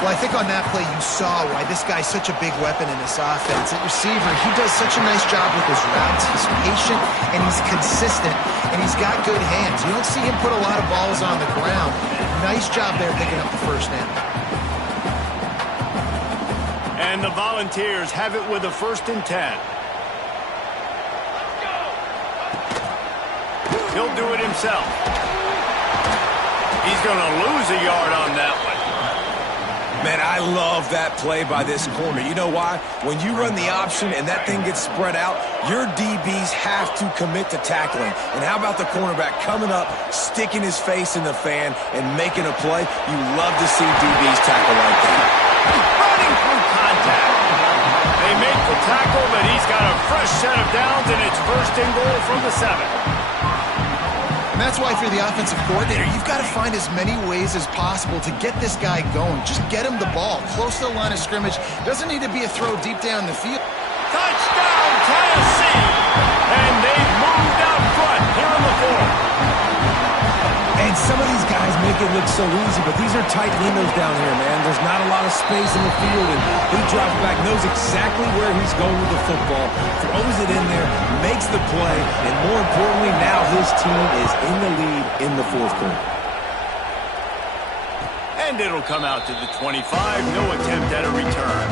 Well, I think on that play you saw why this guy's such a big weapon in this offense. At receiver, he does such a nice job with his routes. He's patient, and he's consistent, and he's got good hands. You don't see him put a lot of balls on the ground. Nice job there picking up the first down. And the Volunteers have it with a 1st and 10. He'll do it himself. He's going to lose a yard on that one. Man, I love that play by this corner. You know why? When you run the option and that thing gets spread out, your DBs have to commit to tackling. And how about the cornerback coming up, sticking his face in the fan, and making a play? You love to see DBs tackle like that. Running through contact. They make the tackle, but he's got a fresh set of downs, and it's 1st and goal from the 7. And that's why, for the offensive coordinator, you've got to find as many ways as possible to get this guy going. Just get him the ball close to the line of scrimmage. Doesn't need to be a throw deep down the field. Touchdown, Tennessee! And they've moved out front here in the 4th. And some of these guys make it look so easy, but these are tight windows down here, man. There's not a lot of space in the field, and he drops back, knows exactly where he's going with the football, throws it in there, makes the play, and more importantly, now his team is in the lead in the 4th quarter. And it'll come out to the 25. No attempt at a return.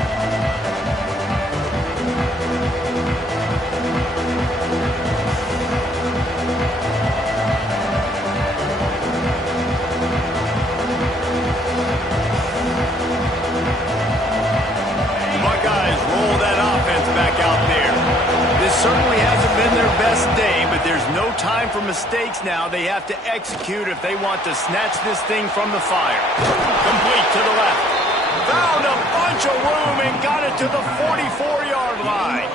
Buckeyes roll that offense back out there. This certainly hasn't been their best day, but there's no time for mistakes now. They have to execute if they want to snatch this thing from the fire. Complete to the left. Found a bunch of room and got it to the 44-yard line.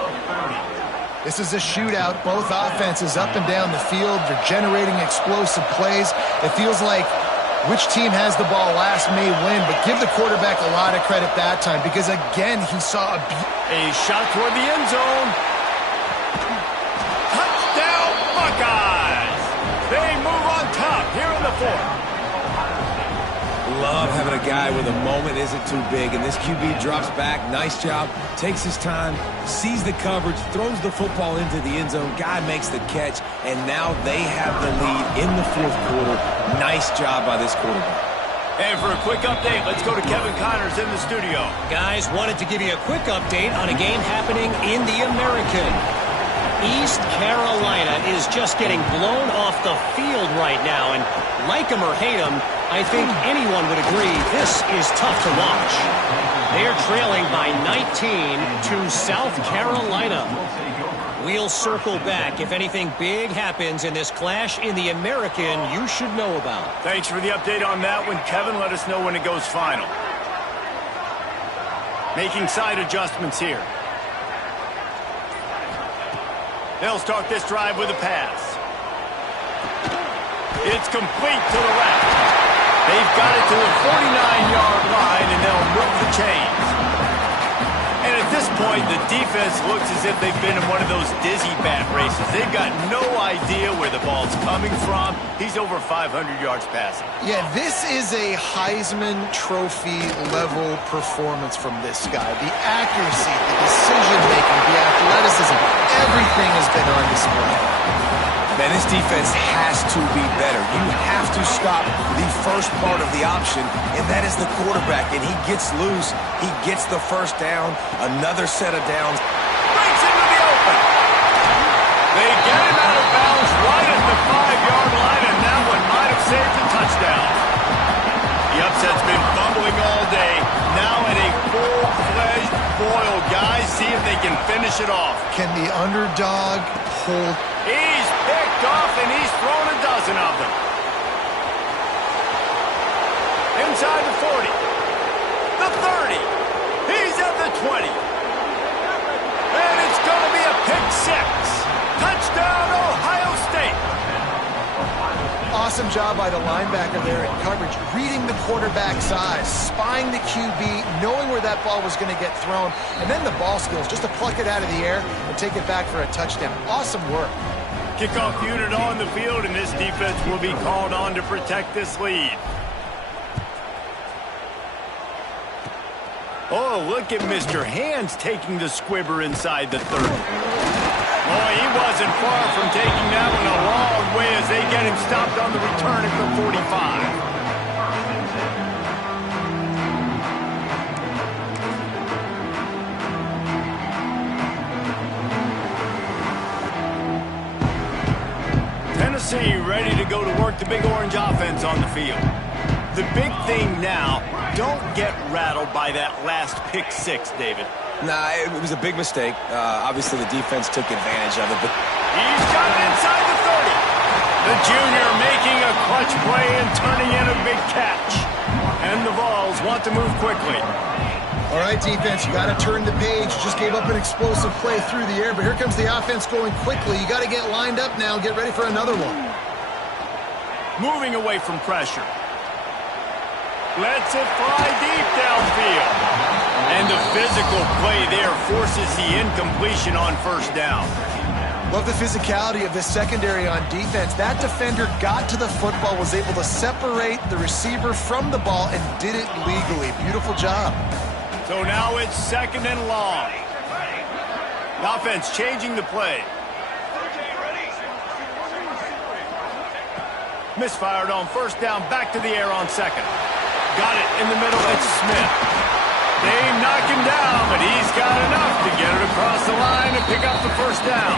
This is a shootout. Both offenses up and down the field. They're generating explosive plays. It feels like which team has the ball last may win, but give the quarterback a lot of credit that time because, again, he saw a shot toward the end zone. Touchdown, Buckeyes! They move on top here in the 4th. Love having a guy with a moment isn't too big, and this QB drops back. Nice job. Takes his time, sees the coverage, throws the football into the end zone. Guy makes the catch, and now they have the lead in the 4th quarter. Nice job by this quarterback. And for a quick update, let's go to Kevin Connors in the studio. Guys, wanted to give you a quick update on a game happening in the American. East Carolina is just getting blown off the field right now, and like him or hate him, I think anyone would agree this is tough to watch. They are trailing by 19 to South Carolina. We'll circle back if anything big happens in this clash in the American you should know about. Thanks for the update on that one, Kevin. Let us know when it goes final. Making side adjustments here. They'll start this drive with a pass. It's complete to the left. They've got it to the 49-yard line, and they'll move the chains. And at this point, the defense looks as if they've been in one of those dizzy bat races. They've got no idea where the ball's coming from. He's over 500 yards passing. Yeah, this is a Heisman Trophy level performance from this guy. The accuracy, the decision-making, the athleticism, everything has been on display. Man, this defense has to be better. You have to stop the first part of the option, and that is the quarterback. And he gets loose. He gets the first down. Another set of downs. Breaks into the open. They get him out of bounds right at the 5-yard line, and that one might have saved a touchdown. The upset's been bumbling all day. Now at a full-fledged boil. Guys, see if they can finish it off. Can the underdog hold? He's picked off, and he's thrown a dozen of them. Inside the 40. The 30. He's at the 20. And it's going to be a pick six. Touchdown, Ohio State. Awesome job by the linebacker there in coverage, reading the quarterback's eyes, spying the QB, knowing where that ball was going to get thrown, and then the ball skills just to pluck it out of the air and take it back for a touchdown. Awesome work. Kickoff unit on the field, and this defense will be called on to protect this lead. Oh, look at Mr. Hands taking the squibber inside the 30. Oh, he wasn't far from taking that one a long way as they get him stopped on the return at the 45. Tennessee ready to go to work the Big Orange offense on the field. The big thing now, don't get rattled by that last pick six, David. Nah, it was a big mistake. Obviously, the defense took advantage of it, but He's got it inside the 30. The junior making a clutch play and turning in a big catch. And the Vols want to move quickly. All right, defense, you got to turn the page. You just gave up an explosive play through the air, but here comes the offense going quickly. You got to get lined up now and get ready for another one. Moving away from pressure. Lets it fly deep downfield. And the physical play there forces the incompletion on first down. Love the physicality of this secondary on defense. That defender got to the football, was able to separate the receiver from the ball, and did it legally. Beautiful job. So now it's second and long. The offense changing the play. Misfired on first down, back to the air on second. Got it in the middle, it's Smith. They knock him down, but he's got enough to get it across the line and pick up the first down.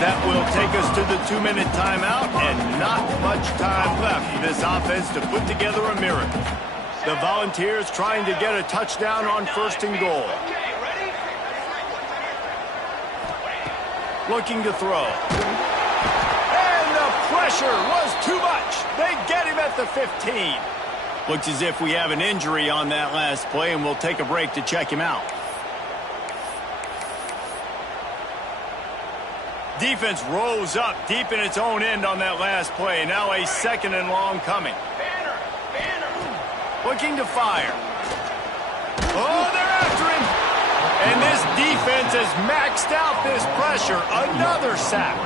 That will take us to the 2-minute timeout, and not much time left for this offense to put together a miracle. The Volunteers trying to get a touchdown on first and goal. Looking to throw. And the pressure was too much. They get him at the 15. Looks as if we have an injury on that last play, and we'll take a break to check him out. Defense rose up deep in its own end on that last play. Now a second and long coming. Looking to fire. Oh, they're after him. And this defense has maxed out this pressure. Another sack.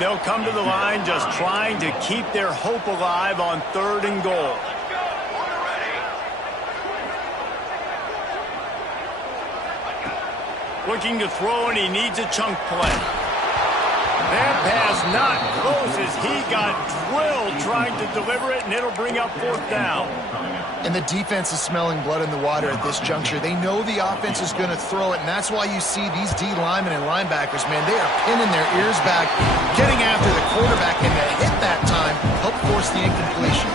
They'll come to the line just trying to keep their hope alive on third and goal. Looking to throw, and he needs a chunk play. That pass not close as he got drilled trying to deliver it, and it'll bring up fourth down. And the defense is smelling blood in the water at this juncture. They know the offense is going to throw it, and that's why you see these D linemen and linebackers, man, they are pinning their ears back, getting after the quarterback, and to hit that time help force the incompletion.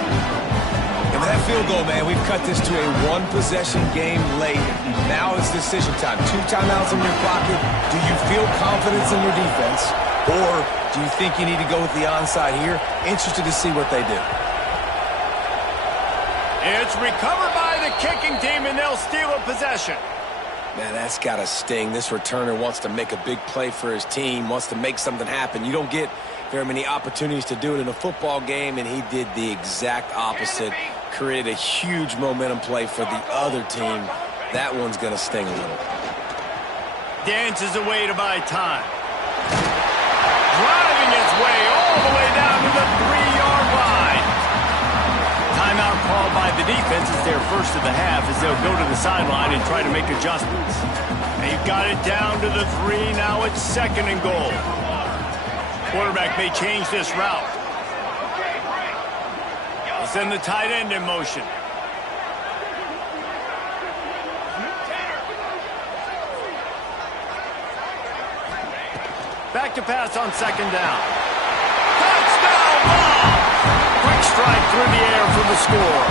And with that field go, man. We've cut this to a one-possession game late. Now it's decision time. 2 timeouts in your pocket. Do you feel confidence in your defense? Or do you think you need to go with the onside here? Interested to see what they do. It's recovered by the kicking team, and they'll steal a possession. Man, that's got to sting. This returner wants to make a big play for his team, wants to make something happen. You don't get very many opportunities to do it in a football game, and he did the exact opposite. Created a huge momentum play for the other team. That one's going to sting a little. Dances away to buy time. Driving its way all the way down to the 3-yard line. Timeout called by the defense is their first of the half as they'll go to the sideline and try to make adjustments. They've got it down to the 3. Now it's 2nd and goal. Quarterback may change this route. He'll send the tight end in motion. Back to pass on 2nd down. Touchdown ball! Quick strike through the air for the score.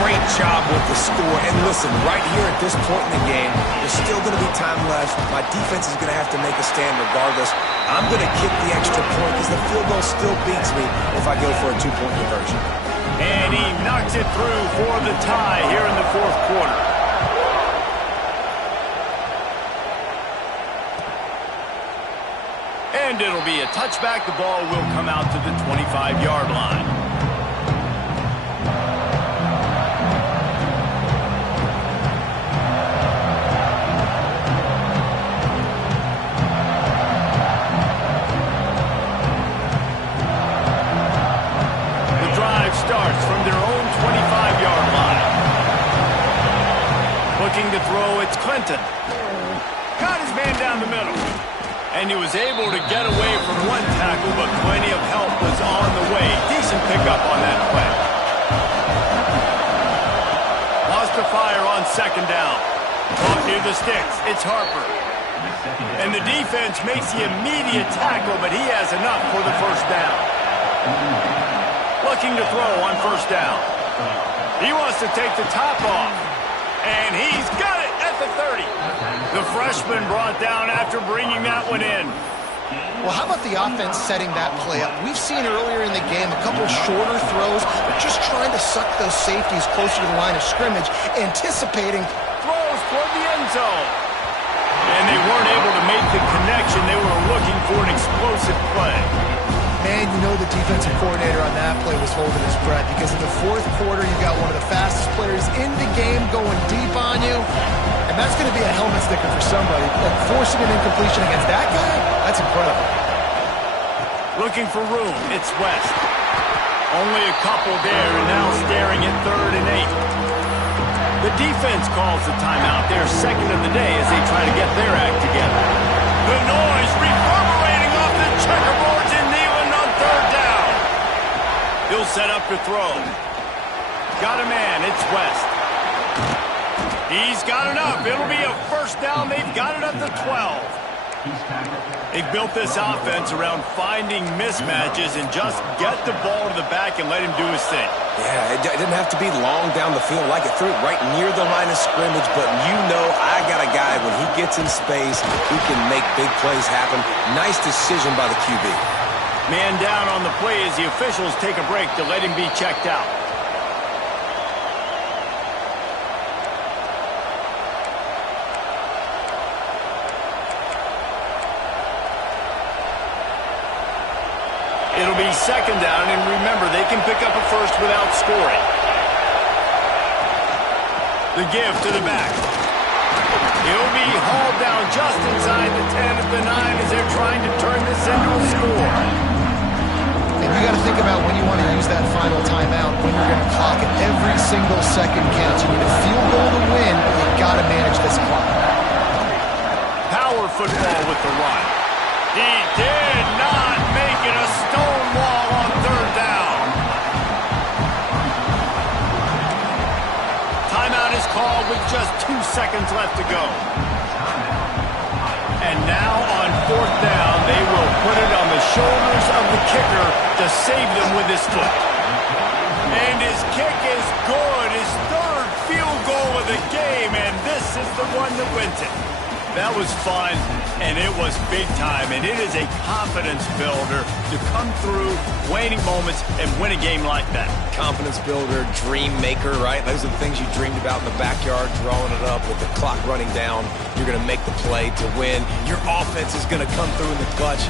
Great job with the score. And listen, right here at this point in the game, there's still going to be time left. My defense is going to have to make a stand regardless. I'm going to kick the extra point because the field goal still beats me if I go for a 2-point conversion. And he knocks it through for the tie here in the 4th quarter. And it'll be a touchback. The ball will come out to the 25-yard line. The drive starts from their own 25-yard line. Looking to throw, it's Clinton. Got his man down the middle. And he was able to get away from one tackle, but plenty of help was on the way. Decent pickup on that play. Lost the fire on 2nd down. Caught near the sticks. It's Harper. And the defense makes the immediate tackle, but he has enough for the 1st down. Looking to throw on 1st down. He wants to take the top off. And he's got it at the 30. The freshman brought down after bringing that one in. Well, how about the offense setting that play up? We've seen earlier in the game a couple shorter throws, but just trying to suck those safeties closer to the line of scrimmage, anticipating throws toward the end zone. And they weren't able to make the connection. They were looking for an explosive play. Man, you know the defensive coordinator on that play was holding his breath because in the 4th quarter, you got one of the fastest players in the game going deep on you, and that's going to be a helmet sticker for somebody. But forcing an incompletion against that guy, that's incredible. Looking for room, it's West. Only a couple there, and now staring at 3rd and 8. The defense calls the timeout, their 2nd of the day as they try to get their act together. The noise reverberating off the checkerboards in Neyland on 3rd down. He'll set up to throw. Got a man, it's West. He's got enough. It'll be a 1st down. They've got it at the 12. They built this offense around finding mismatches and just get the ball to the back and let him do his thing. Yeah, it didn't have to be long down the field. Like it threw it right near the line of scrimmage, but you know I got a guy, when he gets in space, he can make big plays happen. Nice decision by the QB. Man down on the play as the officials take a break to let him be checked out. It'll be 2nd down, and remember, they can pick up a 1st without scoring. The give to the back. He'll be hauled down just inside the 10 at the 9 as they're trying to turn this into a score. And you got to think about when you want to use that final timeout, when you're going to clock it. Every single second counts. You need a field goal to win, but you've got to manage this clock. Power football with the run. He did not make it a stone wall on 3rd down. Timeout is called with just 2 seconds left to go. And now on 4th down, they will put it on the shoulders of the kicker to save them with his foot. And his kick is good. His third field goal of the game, and this is the one that wins it. That was fun, and it was big time, and it is a confidence builder to come through waning moments and win a game like that. Confidence builder, dream maker, right? Those are the things you dreamed about in the backyard, drawing it up with the clock running down. You're going to make the play to win. Your offense is going to come through in the clutch.